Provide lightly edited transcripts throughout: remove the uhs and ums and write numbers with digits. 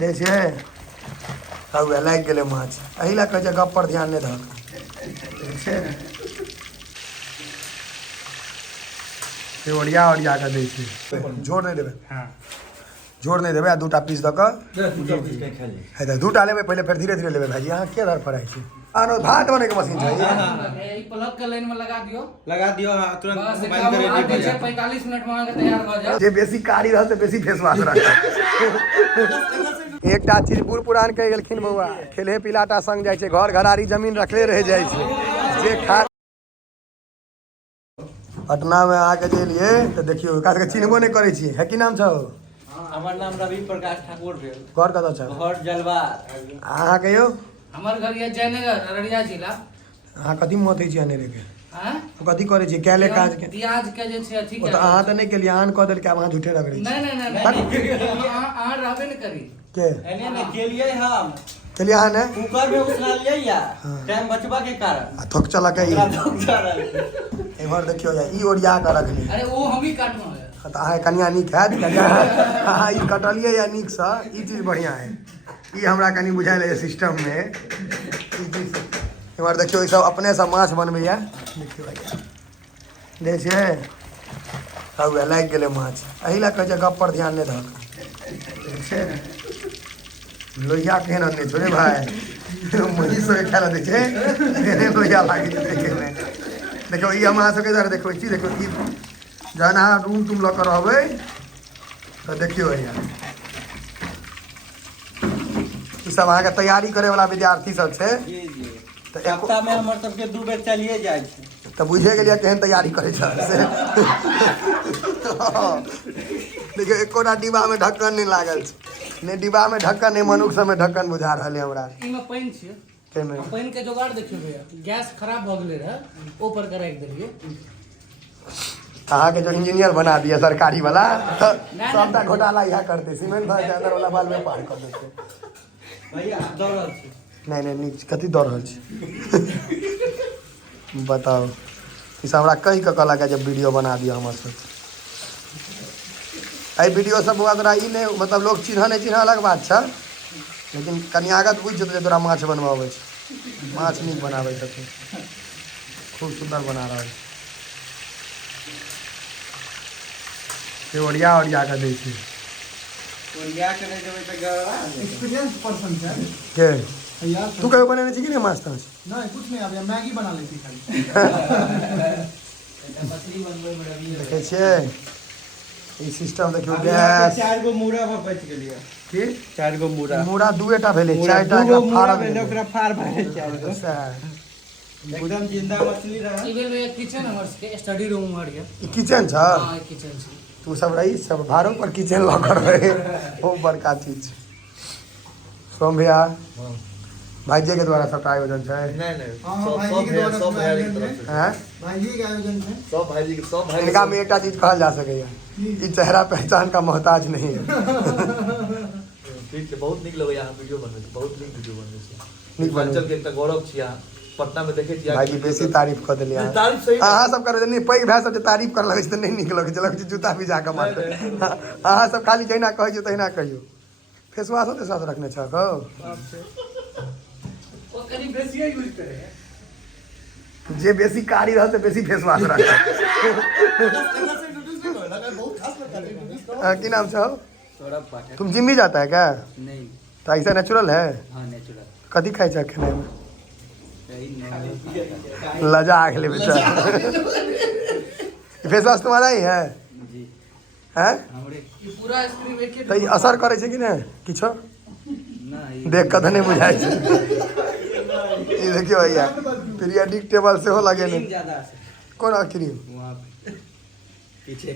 दे छै हुए लागि गेलै माछ एहि लए कहै छै गप पर ध्यान नहि धऽ ओरिया ओरिया कऽ दै छै जोर नहि देबै जोर नहीं देवे दूटा पीस दऽ कऽ दूटा लेबै पहले फिर धीरे धीरे लेबै भाईजी अहाँ के दर पर छी आनो भात बने के मशीन छै ई प्लग के लाइन में लगा दियो तुरंत मोबाइल करे रेडी हो जाए 45 मिनट में अहाँके तैयार भ जाए जे बेसी कारी रहल त बेसी फेस वाश रहल एकटा चीज बूढ़ पुरान कहि गेलखिन बौआ खेले पिलाटा संग जाइ छै घर घरारी जमीन रखले रह जाइ छै जे खा पटना में आके जे लिए तो देखियो ओकरा सबके चिन्हबो नहीं करे छी है की नाम छौ हमर नाम रवि प्रकाश ठाकुर भेल घर कतऽ छ घर जलवा अहाँ कहियो हमर घर ये जयनगर अररिया जिला अहाँ कथी मथै छी अनेरे के हां कथी करे छी कैले काज के प्याज के जे छै ठीक है तो अहाँ त नहीं केलिए आन क देल के अहाँ झूठे रगड़ै छी नहीं अहाँ रहबे नहीं करी के एने ने केलिए हम केलिए अहाँ ने कुकर में उसनालिए या टाइम बचबा के कारण आ थक चला के थक चला एमहर देखियो या ई ओरिया के रखनी अरे वो हम ही काटना है त अहाँ कनिया नीक हैत कनिया अहाँ ई कटलिए या नीक सँ ई चीज बढ़िया है ई हमरा कनी बुझाइल है सिस्टम में ई चीज एमहर देखियो ई सब अपने से माछ बनबैया देखियो दे छै हुए लागि गेलै माछ एहि लए कहै छै गप पर ध्यान नहि धऽ लोहिया केहन नहि छो रे भाई मही सब खाय लए दै छै एहने लोहिया लागै छै देखेमे देखियो ई हम अहाँ सबके इधर देखो चीज देखो ई जहन अहाँ रूम तुम लऽ कऽ रहबै तऽ देखियो यहाँ ई सब अहाँके तैयारी करे वाला विद्यार्थी सब छै तऽ सप्ताह में हमर सबके 2 बेर चलिए जाइ छै तऽ बुझे गेलिए केहन तैयारी करे छै से देखियो एकोटा डिब्बा में ढक्कन नहीं लागल छै ने डिब्बा में ढक्कन नहीं मनुख सब में ढक्कन बुझा रहल है हमरा ई में पानी छै पानी के जोगाड़ देखियो भैया गैस खराब भ गेले रहे ऊपर के राख देलिए अहाँ के जो इंजीनियर बना दिया सरकारी वाला सबटा घोटाला यह करते सीमेंट भर के अंदर वाला बाल में पार कर देते भैया दौड़ रहल छी नहीं नीक कथी दौड़ रहल छी बताओ ई सब हमरा कहि के कहला जब वीडियो बना दिया हमर सब आई वीडियो सब बुआ तोरा ई नहीं मतलब लोग चिन्ह नहीं चिन्ह अलग बात छ लेकिन कनी आगत बुझ जेतौ जे तोरा माछ बनवा आबै छै माछ नीक बनाबै छथिन खूब सुंदर बना रहल छै ओरिया ओरिया के दै छै ओरिया के नहीं देबै त गड़बड़ा एक्सपीरियंस पर्सन छै के यार तू कहियो बनेने छी कि नहीं माछ ताछ नहीं कुछ नहीं आबे मैगी बना लेती खाली मछली बनबै में रवि देखे छियै ई सिस्टम देखियो गैस 4 गो मूड़ा में बच गेलिए की 4 गो मूड़ा मूड़ा दूएटा भेलै चारिटा के फाड़ भेलै ओकरा फाड़ भए 4 गो सएह एकदम जिंदा मछली रहा ई बेर भैया किचन हमर के स्टडी रूम हर गया ई किचन छ हां ई किचन छै तू सब रही सब भाड़ों पर किचन लॉक कर रहे वो बड़का चीज सोम भैया भाईजी के द्वारा सबटा आयोजन छै नहीं हां भाई जी के द्वारा आयोजन है हैं भाई जी के आयोजन है सब भाई इनका में एकटा चीज कहल जा सकैया ई चेहरा पहचान का मोहताज नहीं है ठीक छै बहुत नीक लगैया अहाँ वीडियो बनबै छी बहुत नीक वीडियो बनबै छी नीक बनबै मिथिलांचल के एकटा गौरव छी अहाँ पटना में देखे छी भाईजी बेसी तारीफ कर देलिए तारीफ सही अहाँ सब करे नहीं पैघ भाई सब जे तारीफ कर लगे छै त नहीं नीक लगे छै लगे छै जूता भी जाके मार अहाँ सब खाली जहिना कहै छै तहिना कहियो फेस वाश होते साथ रखने छ को वो कनी बेसी यूज करे जे बेसी कारी रहल त बेसी फेस वाश रखे की नाम छ सौरभ पाठक तुम जिम भी जाता है क्या नहीं तो ऐसा नेचुरल है हां नेचुरल कथी खाई छ खाने में सही नहीं लजा गेले बेचारा फेस वाश तुम्हारा ही है जी हैं हमरे ई पूरा स्क्रीन एक तो ई असर करे छै कि नहीं किछो नहीं देख कत नहीं बुझाई छै ई देखियो भैया पीरियडिक टेबल से हो लगे नहीं ज्यादा कौन क्रीम वहां पीछे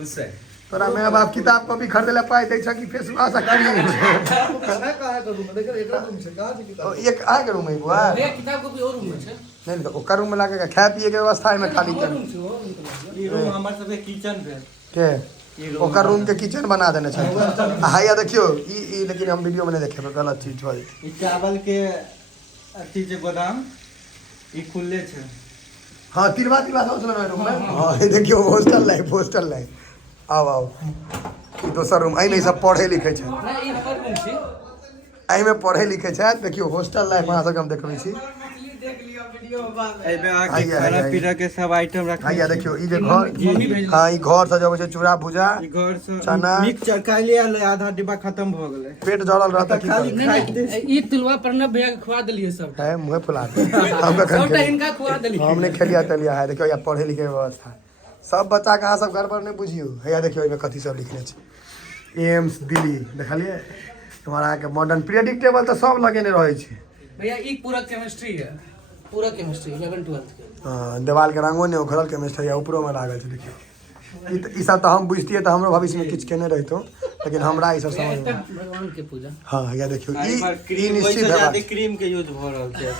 उस साइड तोरा मेरा बाप किताब कॉपी खरीदे ला पाई दै छ कि फेस वाश क्रीम मैं कहा करूं मैं देख एकरा तुम से कहा किताब एक आ के रूम है बुआ भैया किताब को भी और रूम में छै नहीं तो ओकर रूम में लाके खाए पिए के व्यवस्था है में खाली कर रूम छै और रूम के ई रूम हमर सबके किचन भेल के ओकर रूम के किचन बना देने छै हाया देखियो ई लेकिन हम वीडियो में नहीं देखे गलत चीज हो ई चावल के अथी जे गोदाम ई खुले छै हाँ तिरवा सब चल रहा है रूम में हाँ ये देखियो हॉस्टल लाइफ आओ आओ ई दोसर रूम एहिमे सब पढ़े लिखे छै ना ई हमर रूम छी एहिमे पढ़े लिखे छै देखियो हॉस्टल लाइफ अहाँ सबके हम देखबै छी एबे आके खाना पीना के सब आइटम रखा हैया देखियो ई जे घर हाँ ई घर से जब छै चूड़ा भुजा घर से चना मिक्सचर काल्हि आले आधा डिब्बा खत्म भ गेलै पेट जड़ल रहता की खाली करब? नहीं ई तिलवा प्रणव भैया के खुआ देलिए सब है मुंह फुला दे हम कखन सबटा खेलियै? इनका खुआ देलिए हम नहीं खेलिया तलिया है देखियो या पढ़े लिखे के व्यवस्था सब बच्चा के अहाँ सब गड़बड़ नहीं बुझियो हैया देखियो एहिमे कथी सब लिखने छै एम्स दिल्ली देखलिए तुम्हारा के मॉडर्न प्रेडिक्टेबल तो सब लगेने रहे छै भैया ई पूरा केमिस्ट्री है पूरा केमिस्ट्री 11 12 के हाँ, देवाल के रंगो ने उखड़ल केमिस्ट्री या ऊपरो में लागल छै देखियो ई सब तो हम बुझतिए तो हमरो भविष्य में किछ केने रहितो लेकिन हमरा ई सब समझ में भगवान के पूजा हाँ या देखियो ई क्रीम निश्चित वैसे है ज्यादा क्रीम के यूज भ रहल छै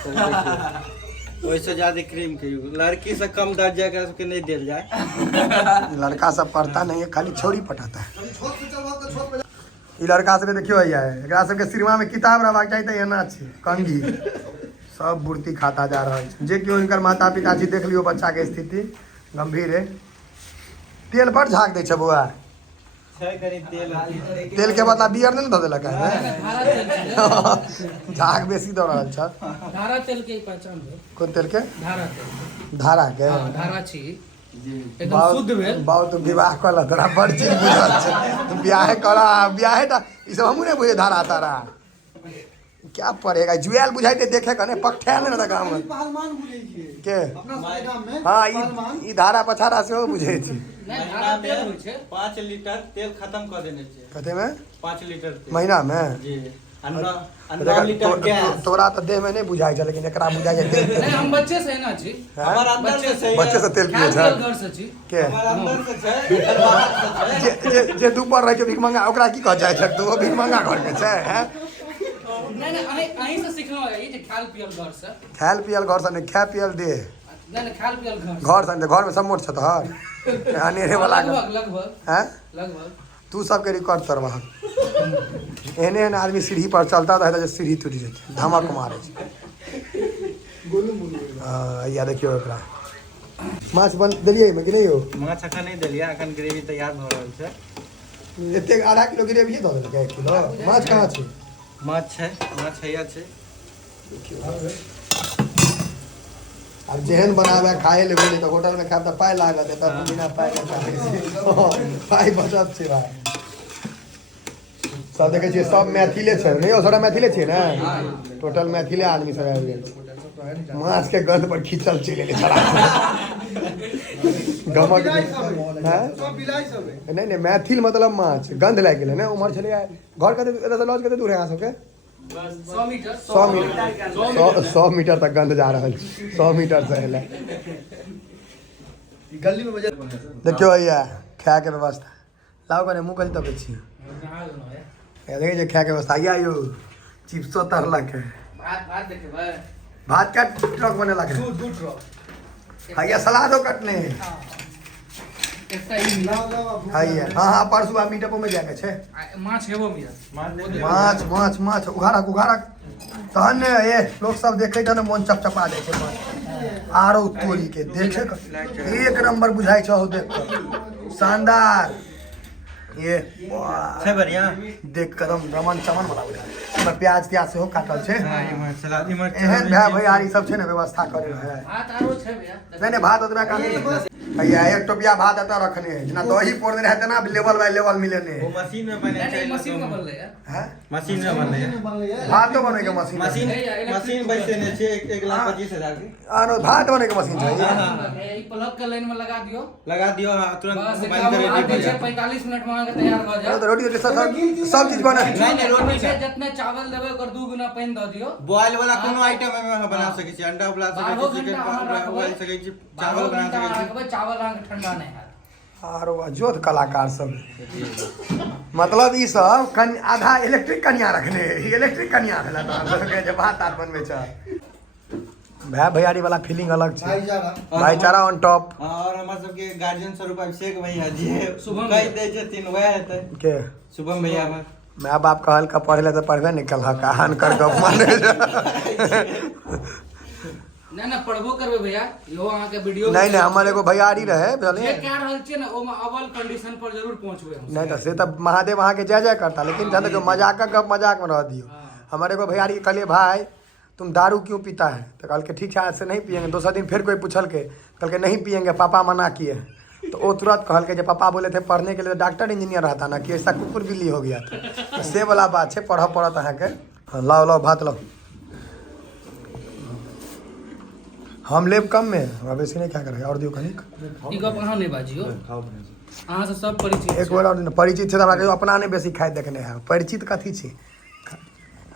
वैसे ज्यादा क्रीम के यूज लड़की से कम दर्जा के सबके नहीं देल जाए लड़का सब पढ़ता नहीं है खाली छोरी पटाता है ई लड़का सबके देखियो हैया एकरा सबके सिरवा में किताब रहबाक चाही त एना छै कंघी सब बुर्ती खाता जा रहल छै जे केओ इनकर माता पिता छी देख लियो बच्चा के स्थिति गंभीर है तेल बड़ झाग दै छै बौआ छै करी तेल तेल के बदला बियर नहीं धऽ देलक है धारा तेल छै झाग बेसी दऽ रहल छ धारा तेल के पहचान है कोन तेल के धारा तेल धारा के हाँ, धारा छी एकदम शुद्ध भेल बहुत विवाह कल तोरा बड़ चीज बुझल छै बियाह करा बियाह टा ई सब हमहूँ नहीं बुझे धारा तारा क्या पड़ेगा जुएल बुझाइते देखे कने पकठैल ने गाँव में पहलवान बुझे छिए के अपना सबके गाम में हाँ ई धारा पछाड़ा सेहो बुझे छी नहीं धारा तेल होइ छै 5 लीटर तेल खत्म कर देने छै कते में 5 लीटर तेल महीना में जी 9 लीटर गैस तोरा तो देह में नहीं बुझाई छै लेकिन एकरा बुझाई छै तेल नहीं हम बच्चे से ना छी हमर अंदर से सही बच्चे से तेल पिए खाल छै घर से छी के हमर अंदर से छै एकर बाहर से छै जे दुपर रहे छै भिख मंगा ओकरा की कह जाय छै तो भिख मंगा घर के छै हैं नहीं नहीं अहीं से सीखना है ये खाल पियल घर से खायल पियल घर से नहीं खाय पियल दे नहीं नहीं खाल पियल घर घर से घर में सब मोट छ तोहर अनेरे वाला लगभग लगभग हैं लगभग तू सबके रिकॉर्ड करबा एहने एहने आदमी सीढ़ी पर चलता रहता है सीढ़ी टूट जेतै धमक मारे छै या देखियो एकरा माछ बन देलियै में कि नहीं हो माछ अखन नहीं देलिया अखन ग्रेवी तैयार भ रहल छै एते आधा किलो गिरेवी दऽ देलकै 1 किलो माछ कहाँ छै माछ छै माछ हैया छै अब जेहन बनावे खाए ले बोले तो होटल में खाब त पाई लागत है तब बिना पाई के खाए छै पाई बचत छै भाई सब देखे छियै सब मैथिले छै नहीं ओ सारा मैथिले छै ना टोटल मैथिले आदमी सब आबि गेल छै माछ के गंध पर खींचल चलि एलै सारा गमक हैं सब बिलाई सब है नहीं नहीं मैथिल मतलब माछ गंध लागि गेलै ने उमर छलै घर कते एतऽ लॉज कते दूर है अहाँ सबके 100 मीटर 100 मीटर 100 मीटर तक गंध जा रहल छै 100 मीटर से एलै गली में बजा देखियो भैया खाए के व्यवस्था लाओ कने मुँह कहीं तब छी देखिए जे खाए के व्यवस्था या यो चिप्सो तरलक है भात भात देखे भात का ट्रक बनेलक है दू ट्रक हैया सलादो कटने एकटा ई हैया हाँ हाँ परसू आ मीटअपो में जाके छै माछ हेबो मिया माछ माछ माछ उघाड़क उघाड़क तहन ने ये लोग सब देखे था ना मन चपचपा जाए छै माछ आरो तोरी के देखे एक नंबर बुझाई छै देख कर शानदार ये वाह छै बढ़िया देख कदम रमन चमन वाला बुझाई में प्याज त्याज सेहो काटल छै हां इमहर सलाद इमहर एहन भाई भैयारी सब छै ने व्यवस्था करे है भात आरो छै भैया नहीं नहीं भात ओतबा काम नहीं भैया एक टोपिया भात एतऽ रखने है जेना दही पोड़ देने है तेना लेवल बाय लेवल मिलेने वो मशीन में बने छै नहीं मशीन में बनले है हैं मशीन में बनले है भातो बने के मशीन मशीन मशीन बैसे ने छै 1,25,000 के आरो भात बने के मशीन छै ई प्लग के लाइन में लगा दियो लगा दियो तुरंत बस बंद कर आधे दियो से 45 मिनट में अहाँके तैयार भ जाएत तो रोटी सब चीज बने नहीं नहीं रोटी से जितने चावल देबै ओकर 2 गुना पानी द दियो बॉयल वाला कोनो आइटम में अहाँ बना सकै छी अंडा बना सकै छी चिकन बना सकै छी चावल बना सकै छी चावल अहाँके ठंडा नहीं हैत आरो जोत कलाकार सब मतलब ई सब आधा इलेक्ट्रिक कनिया रखने इलेक्ट्रिक कनिया भेला तो जे भात तात बनबै छै भाई भैयारी वाला फीलिंग अलग छै भाईचारा भाईचारा ऑन टॉप और हमर सबके गार्जियन स्वरूप अभिषेक भैया जी शुभम कह दै छथिन वह हेतै के शुभम भैया में माय बाप कहल का पढ़े ले तो पढ़बे नहीं कल हन कर गप माने ना ना पढ़बो करबे भैया यो अहाँ के वीडियो नहीं नहीं हमारे एगो भैयारी रहे जे बुझलिए कह रहल छियै ना ओमे अव्वल कंडीशन पर जरूर पहुंचबे हम नहीं तो से तब महादेव वहाँ के जय जय करता लेकिन जान जो मजाक का मजाक में रह दियो हमारे को भैयारी के कहलिए भाई तुम दारू क्यों पीता है तो कल के ठीक है आज से नहीं पियेंगे दूसरा दिन फिर कोई पूछल के कल के नहीं पियेंगे पापा मना किए तो वो तुरंत कहल के जब पापा बोले थे पढ़ने के लिए डॉक्टर इंजीनियर रहता ना कि ऐसा कुकुर बिल्ली हो गया था तो से वाला बात है पढ़ पड़त अहाँ के हाँ, लाओ लाओ भात लाओ हम लेब कम में अब ऐसे नहीं क्या करेंगे और दियो कनिक ई गप अहाँ नहीं बाजियो अहाँ से सब परिचित एक बेर और दिन परिचित छै तऽ हमरा कहियो अपना नहीं बेसी खाइत देखने है परिचित कथी छै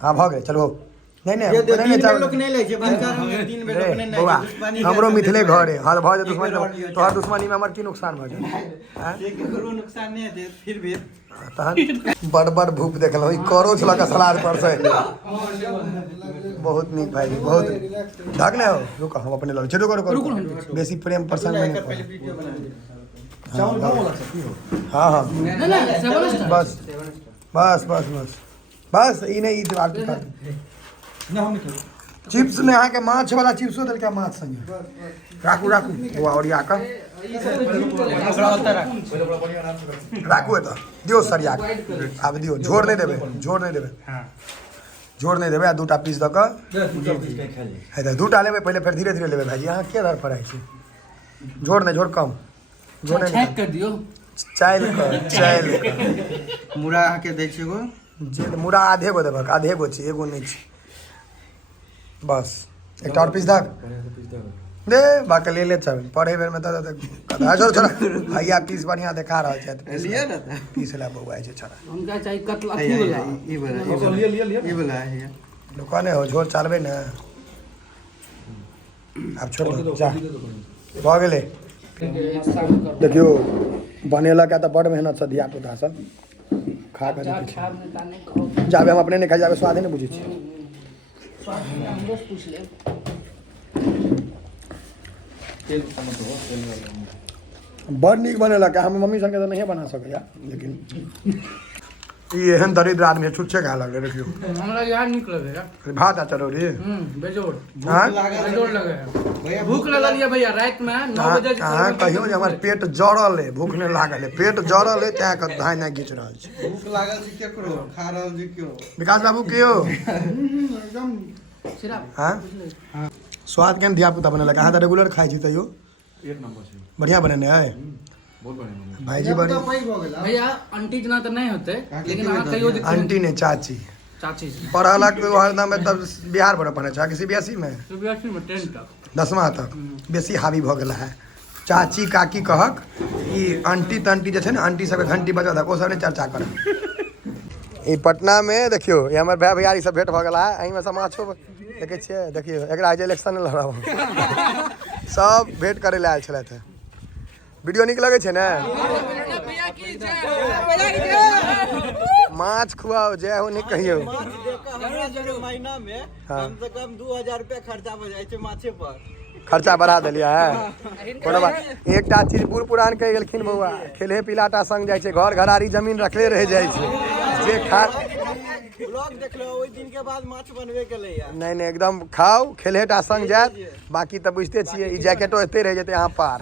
हाँ भऽ गेल चलो नहीं नहीं अपने नहीं चाहो लोग नहीं ले छै बंकार हम दिन में लोग नहीं बौआ दुश्मनी हमरो मिथिले घर है हाँ भऽ जाए दुश्मनी तोहर दुश्मनी में हमर की नुकसान भऽ जाए ये ककरो नुकसान नहीं है फिर भी तहन बड़ बड़ भूप देखलहुँ ई करो छलक सलाद पर से बहुत नीक भाई बहुत धक नहीं हो रुको हम अपने लड़ रुको रुको बेसी प्रेम प्रसन्न में पहले नहीं वीडियो बना दे चावल खाओ वाला सब पियो हाँ हाँ ना ना सेवन स्टार बस बस बस बस बस ई नहीं ई दीवार पे ना हम नहीं चिप्स में अहाँके माछ वाला चिप्सो देलकै माछ संगे राखू राखू बौआ ओरिया कऽ राखू एतऽ दियौ सरिया कऽ आब दियौ झोर नहि देबै झोर नहि देबै आ दूटा पीस दऽ कऽ हेतै दूटा लेबै पहिले फेर धीरे धीरे लेबै भाईजी अहाँ के धर पर आइ छी झोर नहि झोर कम झोर नहि छेक कर दियो चालि कऽ मुरा के दै छै गो जे मुरा आधे गो देबक आधे गो छै एगो नहि छै बस एकटा और पीस दक दे बाकी ले ले चल पढ़े बेर में तो कथा छोड़ छोड़ भैया पीस बढ़िया देखा रहल छै तऽ लिया ना पीस ला बौआ छै छोड़ा हमका चाहिए कतला अथी वाला ई वाला ये वाला है दुकाने हो झोर चलबे ना अब छोड़ दो जा भऽ गेलै देखियो बनेलक है तऽ बड़ मेहनत से धिया पुता सब खा के देखियो जाबे हम अपने नहीं खा जाबे स्वादे नहीं बुझै छी पूछ ले बड़ नीक बनेलक हम मम्मी संगे तो नहीं बना सकैया लेकिन ई एहन दरिद्र आदमी छुच्छे खा लगले देखियो हमरा यार निक लगेगा भात आ चरौरी बेजोड़ हाँ बेजोड़ लगे भूख लगल है भैया रात में 9 बजे कहाँ कहियो जे हमर पेट जड़ल है भूख नहीं लागल है पेट जड़ल है तैं के धाय नहीं घीच रहल छै भूख लागल छै केकरो खा रहल छै क्यों विकास बाबू कियो एकदम सिरा हाँ स्वाद केहन धिया पुता बनेलक अहाँ तऽ रेगुलर खाइ छी तैयो एक नंबर छै बढ़िया बनेने है बहुत बढ़िया भाईजी बड़ी पैघ भऽ गेल भैया आंटी जना तो नहीं होते लेकिन अहाँ कहियो देखियो आंटी ने चाची चाची से पढ़लक हरदम में तब बिहार पर पढ़े छै कि सीबीएसई में सीबीएसई में 10 तक 10वां तक बेसी हावी भऽ गेल है चाची काकी कहक ई आंटी तंटी जे छै ने आंटी सबके घंटी बजा दक ओ सब ने चर्चा करक ई पटना में देखियो ये हमर भाई भैयारी सब भेंट भऽ गेल है एही में समाछो देखै छियै देखियो एकरा जे इलेक्शन लड़ब सब भेंट करे ले आयल छलथि है वीडियो नीक लगे छै ने माछ खुआओ जय हो नीक कहियो महीना में कम से कम 2000 रुपया खर्चा हो जाए छै माछे पर खर्चा बढ़ा दिलिया है कोनो बात एकटा चीज बूढ़ पुरान कहि गेलखिन बौआ खेलहे पिलाटा संग जाइ छै घर घरारी जमीन रखले रह जाइ छै जे खा ब्लॉग देख लो ओइ दिन के बाद माछ बनबे के लिए नहीं नहीं एकदम खाओ खेलहेटा संग जायत बाकी तऽ बुझते छियै ई जैकेटो एते रह जेतै अहाँ पार